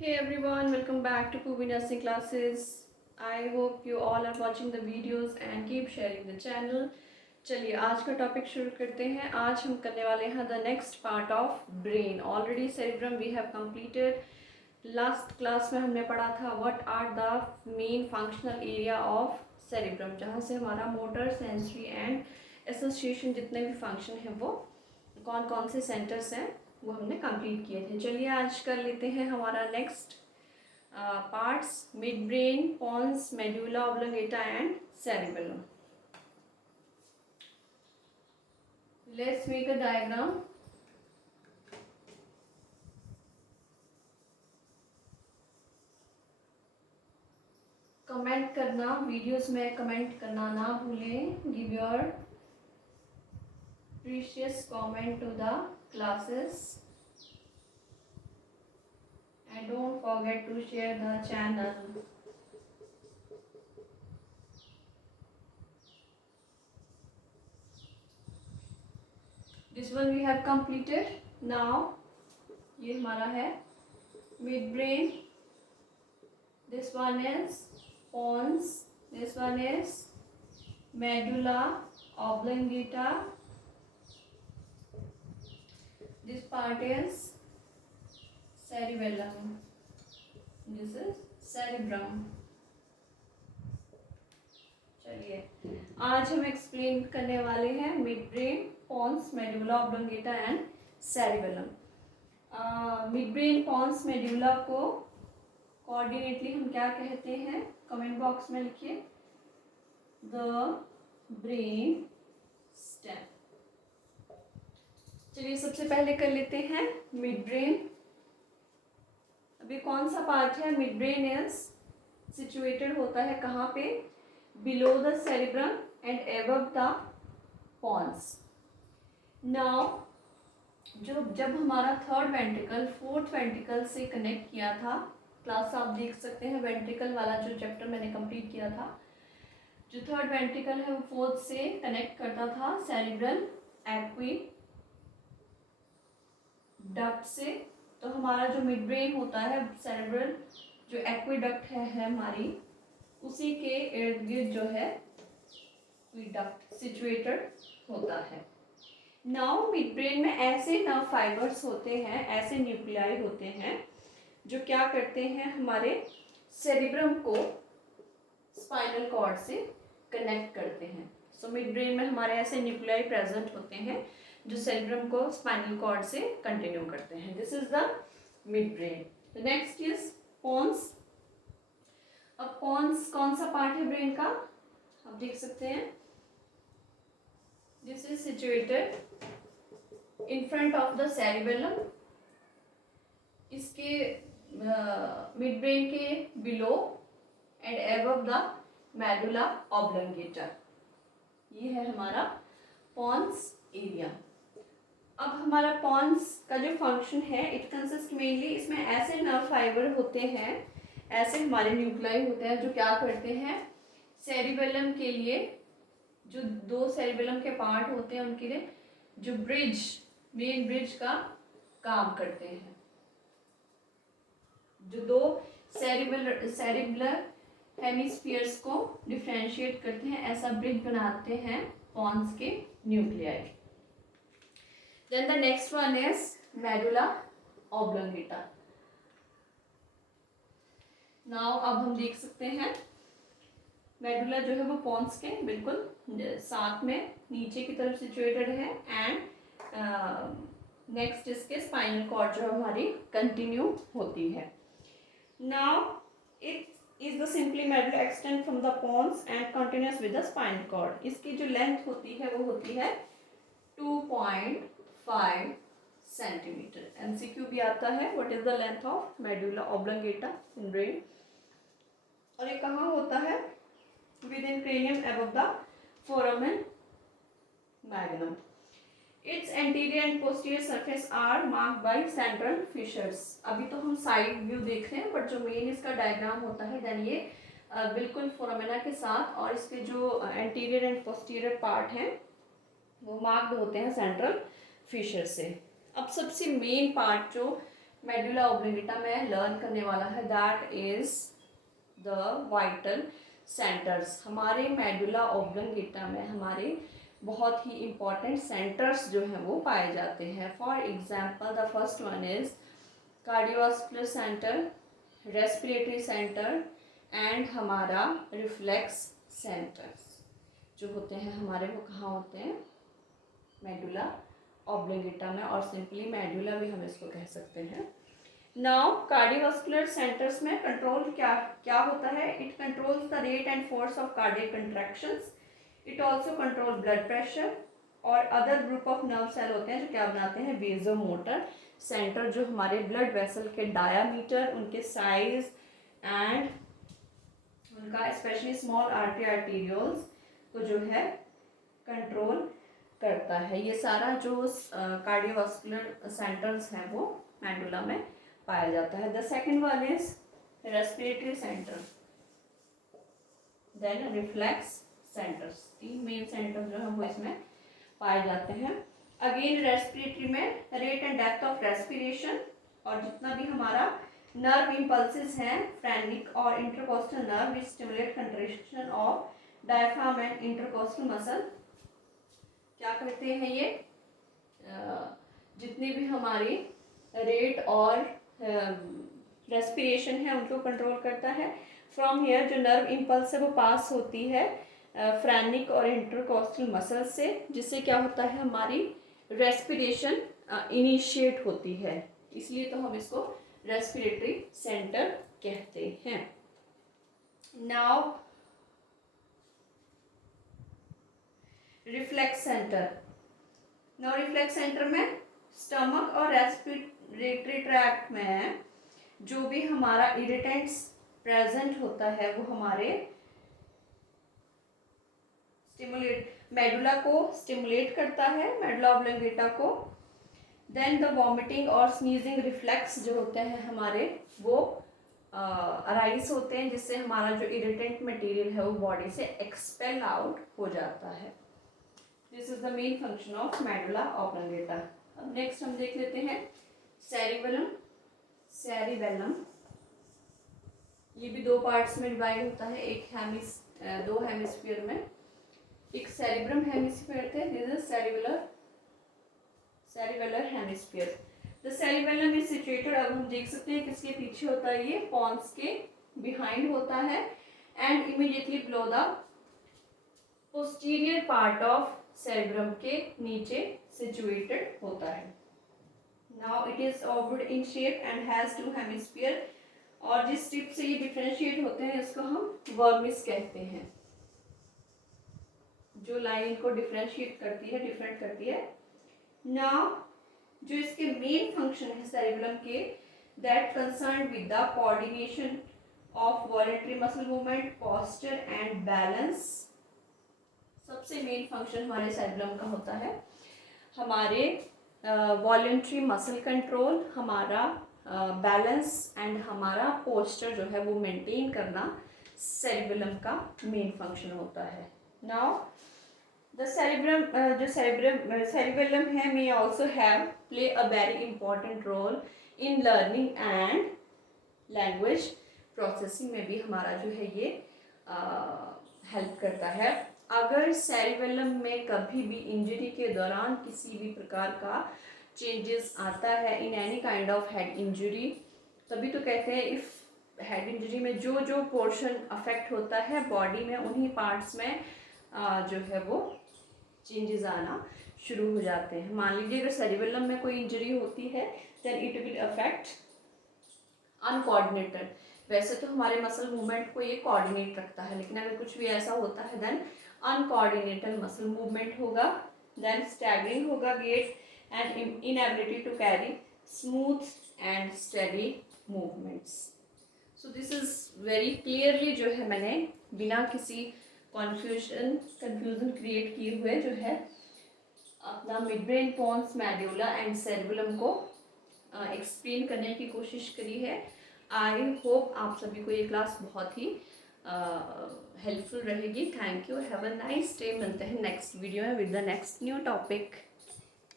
Hey everyone, welcome back to Kubi Nursing Classes. I hope you all are watching the videos and keep sharing the channel. चलिए आज का topic शुरू करते हैं। आज हम करने वाले हैं the next part of brain. Already cerebrum we have completed. Last class में हमने पढ़ा था what are the main functional area of cerebrum, जहाँ से हमारा मोटर, सेंसरी एंड एसोसिएशन जितने भी फंक्शन हैं वो कौन कौन से सेंटर्स हैं वो हमने कंप्लीट किए थे। चलिए आज कर लेते हैं हमारा next parts, mid brain, pons, medulla oblongata and cerebellum. Let's make a diagram. Comment करना, वीडियोस में कमेंट करना ना भूलें। Give your precious comment to the classes and don't forget to share the channel. This one we have completed. Now ये हमारा है mid brain, this one is pons, this one is medulla oblongata, this part is cerebellum, this is cerebrum. चलिए आज हम explain करने वाले हैं mid brain, pons, medulla oblongata and cerebellum. Mid brain, pons, medulla को कोऑर्डिनेटली हम क्या कहते हैं? कमेंट बॉक्स में लिखिए। The brain stem. चलिए सबसे पहले कर लेते हैं मिड ब्रेन। अभी कौन सा पार्ट है? मिड ब्रेन इज सिचुएटेड होता है कहाँ पे? Below the cerebrum and above the pons. Now जब हमारा थर्ड वेंट्रिकल फोर्थ वेंट्रिकल से कनेक्ट किया था, क्लास आप देख सकते हैं वेंट्रिकल वाला जो चैप्टर मैंने कंप्लीट किया था, जो थर्ड वेंट्रिकल है वो फोर्थ से कनेक्ट करता था सेरिब्रल एक्विडक्ट से। तो हमारा जो मिड ब्रेन होता है, सेरिब्रल जो एक्विडक्ट है हमारी, उसी के इर्द गिर्द जो है एक्विडक्ट सिचुएटेड होता है। नाउ मिड ब्रेन में ऐसे नर्व फाइबर्स होते हैं, ऐसे न्यूक्लियाई होते हैं जो क्या करते हैं, हमारे सेरिब्रम को स्पाइनल कॉर्ड से कनेक्ट करते हैं। सो मिड ब्रेन में हमारे ऐसे न्यूक्लियाई प्रेजेंट होते हैं जो सेरिब्रम को स्पाइनल कॉर्ड से कंटिन्यू करते हैं। This is the mid brain. The next is pons. अब पॉन्स कौन सा पार्ट है ब्रेन का? आप देख सकते हैं, this is situated in front of the cerebellum. इसके मिड ब्रेन के below and above the medulla oblongata. ये है हमारा पॉन्स एरिया। अब हमारा पॉन्स का जो फंक्शन है, इट कंसिस्ट मेनली, इसमें ऐसे नर्व फाइबर होते हैं, ऐसे हमारे न्यूक्लियाई होते हैं जो क्या करते हैं, सेरिबेलम के लिए, जो दो सेरिबेलम के पार्ट होते हैं उनके लिए जो ब्रिज, मेन ब्रिज का काम करते हैं। जो दो सेरिबुलर हेमिस्फीयर्स को डिफरेंशिएट करते हैं, ऐसा ब्रिज बनाते हैं पॉन्स के nuclei. Then the next one is medulla oblongata. Now अब हम देख सकते हैं मेडुला जो है वो पॉन्स के बिल्कुल साथ में नीचे की तरफ सिचुएटेड है एंड नेक्स्ट इसके स्पाइनल कॉर्ड जो हमारी कंटिन्यू होती है। Now it is the simply medulla extend from the pons and continues with the spinal cord. इसकी जो लेंथ होती है वो होती है 2.5 सेंटीमीटर। एमसीक्यू भी आता है, what is the length of medulla oblongata in brain, और ये कहाँ होता है? within cranium above the foramen magnum. Its anterior and posterior surface are marked by central fissures. अभी तो हम साइड व्यू देख रहे हैं, बट जो मेन इसका डायग्राम होता है देन ये बिल्कुल फोरामेना के साथ, और इसके जो एंटीरियर एंड पोस्टीरियर पार्ट हैं वो मार्क्ड होते हैं सेंट्रल फिशर से। अब सबसे मेन पार्ट जो मेडुला ऑब्लिंगेटा में लर्न करने वाला है, that is the vital centres. हमारे मेडुला ऑब्लिंगेटा में हमारे बहुत ही इम्पॉर्टेंट सेंटर्स जो हैं वो पाए जाते हैं। For example the first one is cardiovascular centre, respiratory centre and हमारा रिफ्लेक्स सेंटर्स जो होते हैं हमारे, वो कहाँ होते हैं? मेडुला ऑब्लिंगेटा में, और सिंपली मेडुला भी हम इसको कह सकते हैं। नाउ कार्डियोवास्कुलर सेंटर्स में कंट्रोल क्या क्या होता है? It controls the rate and force of cardiac contractions, it also control blood pressure, और other group of nerve cell होते हैं जो क्या बनाते हैं? वेजोमोटर सेंटर, जो हमारे ब्लड वेसल के डायामीटर, उनके साइज एंड उनका स्पेशली स्मॉल आर्टरी आर्टीरियोल्स को जो है कंट्रोल करता है। ये सारा जो कार्डियोवास्कुलर सेंटर्स हैं वो मेडुला में पाया जाता है। The second one is respiratory centre, then reflex centres. तीन मेन सेंटर जो है वो इसमें पाए जाते हैं। अगेन रेस्पिरेटरी में rate and depth of respiration, और जितना भी हमारा नर्व इम्पल्सेस हैं, फ्रेनिक और intercostal nerve which stimulate contraction of diaphragm and intercostal muscle. क्या कहते हैं ये? जितने भी हमारी रेट और रेस्पिरेशन है उनको कंट्रोल करता है। फ्रॉम हियर जो नर्व इम्पल्स है वो पास होती है फ्रेनिक और इंटरकोस्टल मसल से, जिससे क्या होता है? हमारी रेस्पिरेशन इनिशिएट होती है, इसलिए तो हम इसको रेस्पिरेटरी सेंटर कहते हैं। Now reflex centre. Now reflex centre में स्टमक और रेस्पिरेटरी ट्रैक्ट में जो भी हमारा इरिटेंट्स प्रेजेंट होता है वो हमारे मेडुला को स्टिमुलेट करता है, मेडुला ऑब्लिंगेटा को। देन द वॉमिटिंग और स्नीजिंग रिफ्लेक्स जो होते हैं हमारे, वो अराइज होते हैं, जिससे हमारा जो इरिटेंट मटेरियल है वो बॉडी से एक्सपेल आउट हो जाता है। This is the main function of medulla oblongata. अब नेक्स्ट हम देख लेते हैं सेरिबेलम। सेरिबेलम ये भी दो पार्ट्स में डिवाइड होता है, दो हेमिस्फीयर में। एक सेरिब्रम हेमिस्फीयर थे, this is cerebellar hemisphere. The cerebellum is situated, अब हम देख सकते हैं किसके पीछे होता है ये? पॉन्स के बिहाइंड होता है, and immediately below the posterior part of cerebrum के नीचे सिचुएटेड होता है। Now it is oval in shape and has two hemisphere, और जिस टिप से ये डिफरेंशिएट होते हैं इसको हम वर्मिस कहते हैं, जो लाइन को डिफरेंशिएट करती है, डिफरेंट करती है। नाउ जो इसके मेन फंक्शन है सेरिबेलम के, that concern with the coordination of voluntary muscle movement, posture and balance. सबसे मेन फंक्शन हमारे सेरिबेलम का होता है हमारे वॉलेंटरी मसल कंट्रोल, हमारा बैलेंस एंड हमारा पोस्चर जो है वो मेंटेन करना सेरिबेलम का मेन फंक्शन होता है। नाउ द सेरिबेलम है may also have play a very important role in learning and language processing में भी हमारा जो है ये हेल्प करता है। अगर सेरिबेलम में कभी भी इंजरी के दौरान किसी भी प्रकार का चेंजेस आता है in any kind of head injury, तभी तो कहते हैं इफ हेड इंजरी में जो जो पोर्शन अफेक्ट होता है बॉडी में, उन्हीं पार्ट्स में जो है वो चेंजेस आना शुरू हो जाते हैं। मान लीजिए अगर सेरिबेलम में कोई इंजरी होती है then it will affect uncoordinated. वैसे तो हमारे मसल मूवमेंट को ये कोऑर्डिनेट रखता है, लेकिन अगर कुछ भी ऐसा होता है देन अनकोऑर्डिनेटेड मसल मूवमेंट होगा, देन स्टैगरिंग होगा gait and inability to carry smooth and steady movements. So this is very clearly जो है मैंने बिना किसी कन्फ्यूजन क्रिएट किए हुए जो है अपना mid brain, pons, medulla and cerebellum को एक्सप्लेन करने की कोशिश करी है। आई होप आप सभी को ये क्लास बहुत ही हेल्पफुल रहेगी। Thank you, have a nice day. मिलते हैं नेक्स्ट वीडियो में with the next new topic.